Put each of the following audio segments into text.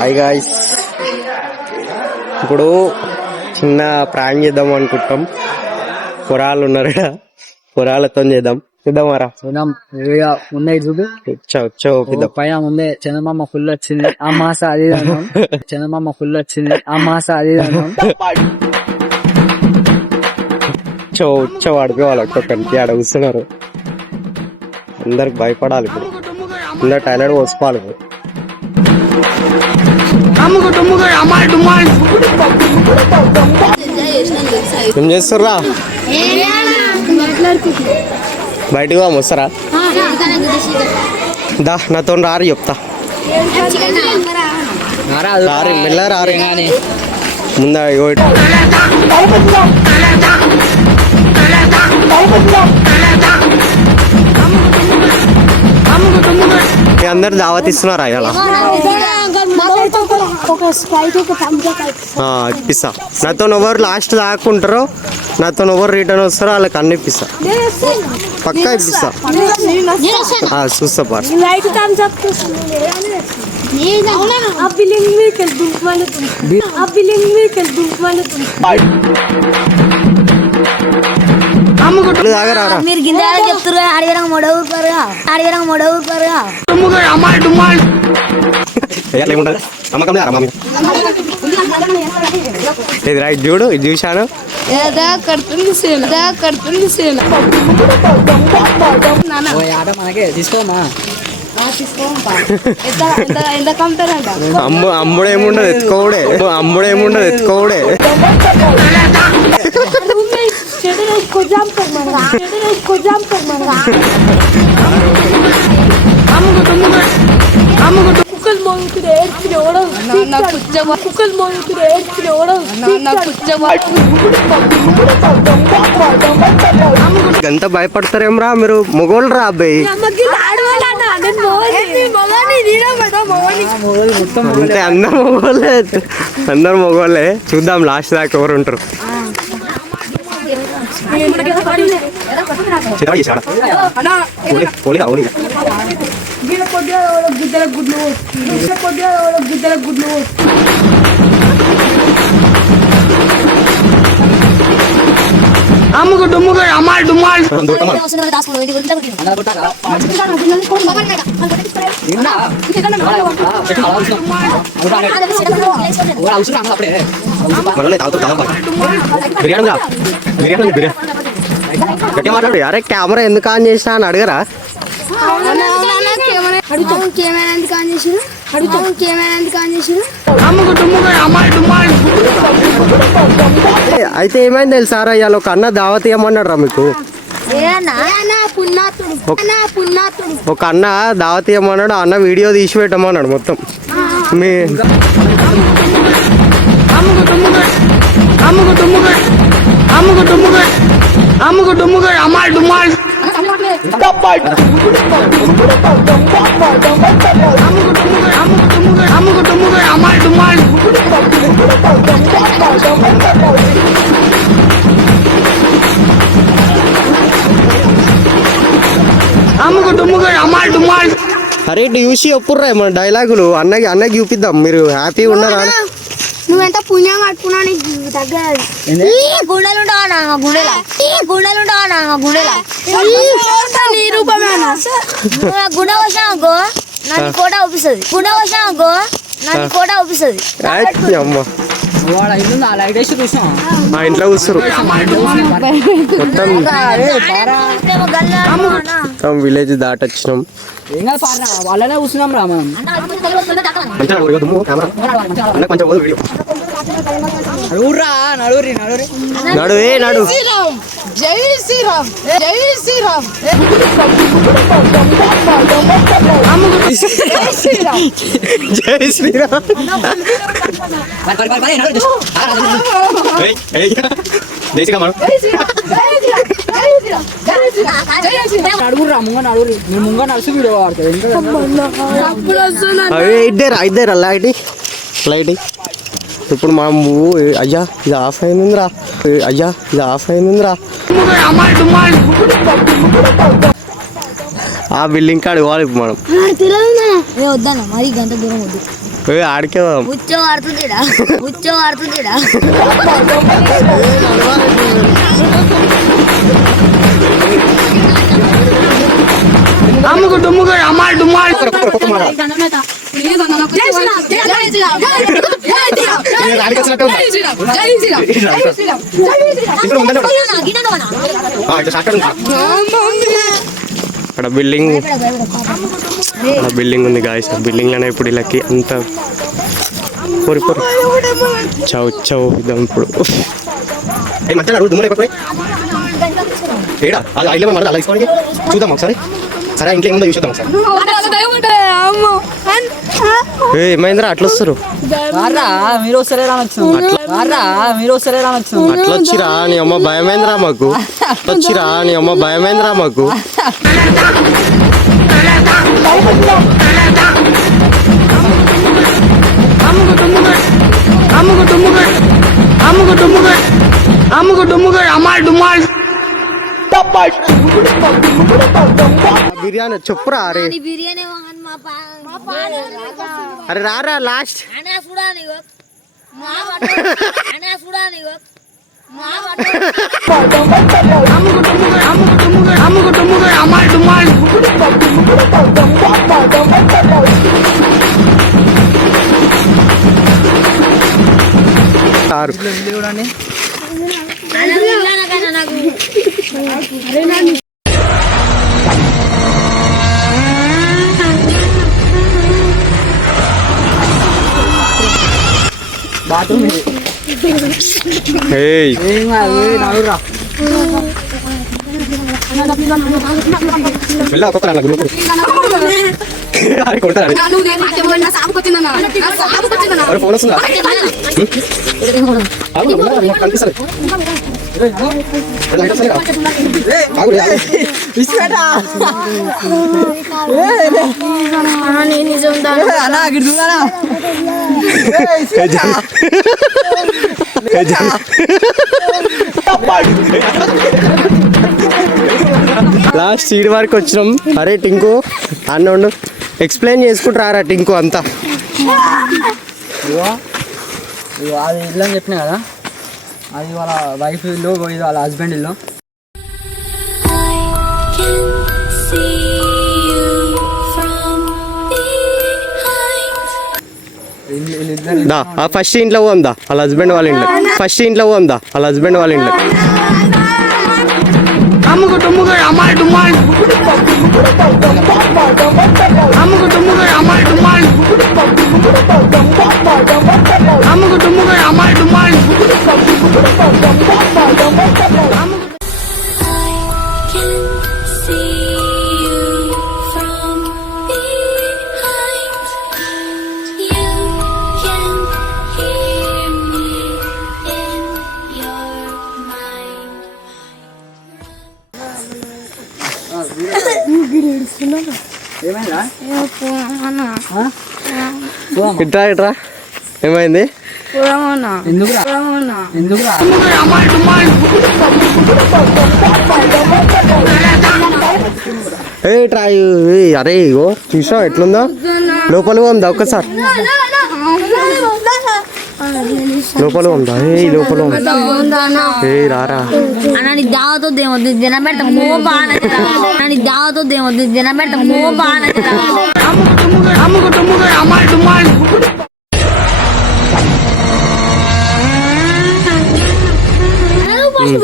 Hi guys, ఇప్పుడు చిన్న prank చేద్దాం అనుకుంటాం. పొరాలు ఉన్నారు కదా, పొరాలతో చేద్దామారా. ఉన్నాయి చూపి పైన ముందే చందమామ ఫుల్ వచ్చింది ఆ మాస అది చందమామ ఫుల్ వచ్చింది ఆ మాస అది వాడిపోవాలి ఒక్కొక్కరికి ఆడ కూర్చున్నారు. అందరికి భయపడాలి. ఇప్పుడు అందరు టాయిలెట్ పోసుకోవాలి. ఇప్పుడు ఏం చేస్తుర్రా? బయటకు వస్తారా? దా నాతో రారు, చెప్తా. రారి మెల్ల రారి ముందా. అందరు దావత్ ఇస్తున్నారా? ఇలా ఇప్పిస్తా. నాతో ఎవరు లాస్ట్ దాక్కుంటారో, నాతో ఎవరు రిటర్న్ వస్తారో వాళ్ళకి అన్ని ఇప్పిస్తా. పక్కా ఇప్పిస్తా. చూస్తా పార్. మీరు గింజ చెప్తారు ఆడివరంగా మొడవుతారుగా ఇది రైట్ చూడు, ఇది చూశాను. మనకే తీసుకోమా. అమ్ముడేముండదు ఎత్తుకోవుడే, ఎత్తుకోవుడే. ఎంత భయపడతారేమ్రా మీరు? మొగోళ్ళు రా అబ్బాయి, అంతే. అందరు మొగోళ్ళే. చూద్దాం లాస్ట్ దాకా ఎవరు ఉంటారు. అరే కెమెరా ఎందుకు ఆన్ చేసినా అని అడగరా? అయితే ఏమైంది తెలుసారా, ఇవాళ ఒక అన్న దావత్ ఇవ్వమన్నాడు రా మీకు. ఒక అన్న దావత్ ఇవ్వమన్నాడు. అన్న వీడియో తీసి పెట్టమన్నాడు మొత్తం. మీ అరే ఇటు చూసి ఒప్పుర్రా మన డైలాగులు. అన్నకి చూపిద్దాం. మీరు హ్యాపీగా ఉన్నారా? నువ్వెంత పుణ్యం కట్టుకున్నా తగ్గదు. గుండెలు గుండె వచ్చానుకో నన్ను ఫోటో చూపిస్తుంది. మా ఇంట్లో కూర్చోరు మొత్తం విలేజ్ దాటొచ్చినాం. వాళ్ళనే కూర్చున్నాం రా మనం. నడు జై శ్రీరామ్. ఇద్దరు లైట్. ఇప్పుడు మా అయ్యా ఇది ఆఫ్ అయిందిరా. ఆ బిల్డింగ్ కాడికి పోవాలి ఇప్పుడు మనం. వద్దన్న మరి గంట దూరం వద్దు. ఆడికే పోదాం. ఉచ్చో ఆడుతుందిడా అక్కడ బిల్డింగ్ ఉంది గాయస్. బిల్డింగ్ లోనే ఇప్పుడు వీళ్ళకి అంత పొరి చౌ ఇద్దాం ఇప్పుడు. చూద్దాం ఒకసారి. సరే ఇంట్లో ఏముందో చూద్దాం ఒకసారి. ఏమైందిరా అట్లా వస్తారు? మీరు వస్తారే రామచ్చు అట్లా వచ్చిరా నీ అమ్మ భయమైందిరా మాకు. వచ్చిరా నీ అమ్మ భయమైందిరా మాకు. బిర్యానీ చెప్పురా. అరే బిర్యానీ అరే రారా లాస్ట్. ఏయ్ వెళ్ళా ఒక్కొక్కరు అలా గ్రూప్ కొడతారు. ఫోన్ వస్తుందా? కనిపిస్తుంది. లాస్ట్ సీడ్ వరకు వచ్చినాం. అరే టింకు అన్న ఎక్స్ప్లెయిన్ చేసుకుంటారా టింకు అంతా. అది ఇల్లు అని చెప్పినా కదా, అది వాళ్ళ వైఫ్ ఇల్లు, ఇది వాళ్ళ హస్బెండ్ ఇల్లు. ఫస్ట్ ఇంట్లో పోందా వాళ్ళ హస్బెండ్ వాళ్ళ ఇంట్లో. ఫస్ట్ ఇంట్లో పోందా వాళ్ళ హస్బెండ్ వాళ్ళ ఇంట్లో. ఇట్రా ఇట్రా ఏమైంది? ఏ ట్రా. అరే ఇగో చూసావు ఎట్లుందో. లోపల ఉందా ఒక్కసారి? లోపల ఉందా? ఏ లోపల ఉందా? ఏ రారా దావతో దేవద్దు జనం పెడతాం దావతో దేవద్దు జనం పెడతాం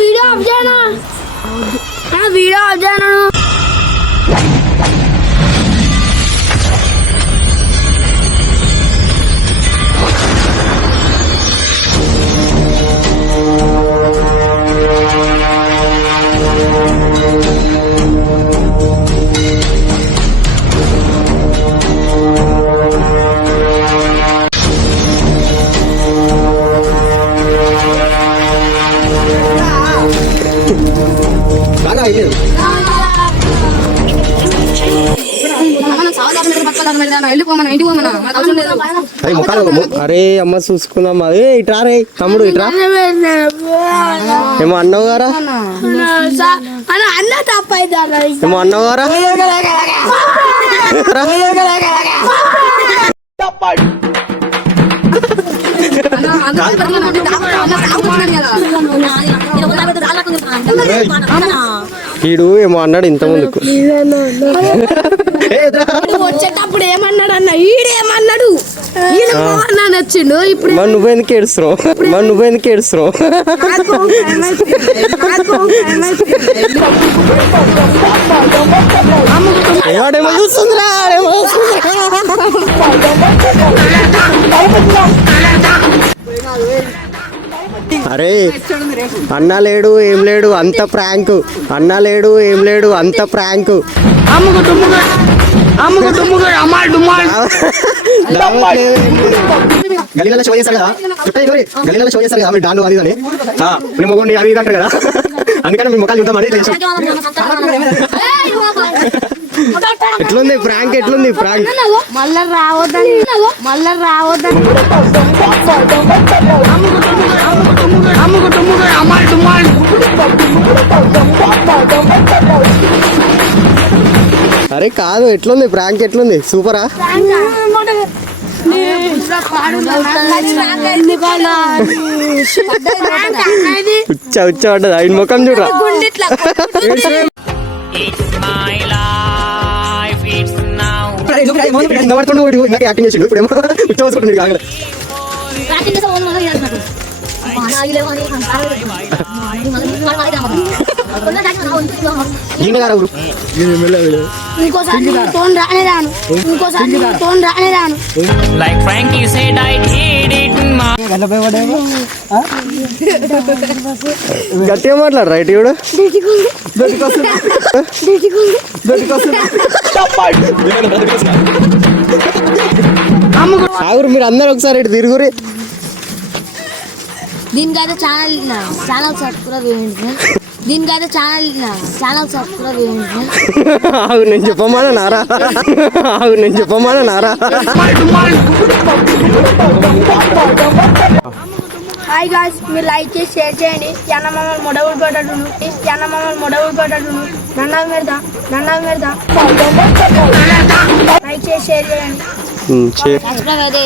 వీడియో ఆఫ్ చేయనా? వీడియో ఆఫ్ చేయనా? అరే అమ్మ చూసుకుందాం. అదే ఇట్రా రే తమ్ముడు ఇట్రా. ఏమో అన్నావు గారా? ఏమో అన్నావు గారా? వీడు ఏమో అన్నాడు ఇంత ముందుకు. వచ్చేటప్పుడు ఏమన్నాడు అన్న, ఈడేమన్నాడు నచ్చిండు. ఇప్పుడు మరి నువ్వెందుకు ఏడుస్తున్నావు? వాడేమో చూస్తుందిరా, అరే అన్నా లేడు ఏం లేడు అంత ప్రాంక్. గలీలలో షో చేస్తారు కదా, గలీలలో షో చేస్తారు కదా మీరు డాన్లు అది అని మీ మొగుడిని అది ఇది అంటారు కదా, అందుకని మీ ముఖాలు చూద్దామని చేసాం. ఎట్లుంది ప్రాంక్? మళ్ళా రావద్దని అరే కాదు, ఎట్లుంది ప్రాంక్? సూపరా? ఉచ్చ పడ్డది ఆయన ముఖం చూడరా. యాక్టింగ్ చేసిండు ఇప్పుడేమో ఉచ్చవసుకుంటుంది కాగల. ఇంకోసారి రానే రాను. Like Frankie said, I did it. గట్టిగా మాట్లాడు రైట్ ఇవిడు. ఆగురు మీరు అందరు ఒకసారి ఇటు తిరుగురి. దీనికైతే ఛానల్ సబ్స్క్రైబ్ చేయండి. ఆగు నేను చెప్పమన్నా నారా. హాయ్ గాయ్స్, మీరు లైక్ చేసి షేర్ చేయండి. మమ్మల్ని మొడవులు పెట్టడును. దండం పెడతా. లైక్ చేసి షేర్ చేయండి. సబ్స్క్రైబ్ అయితే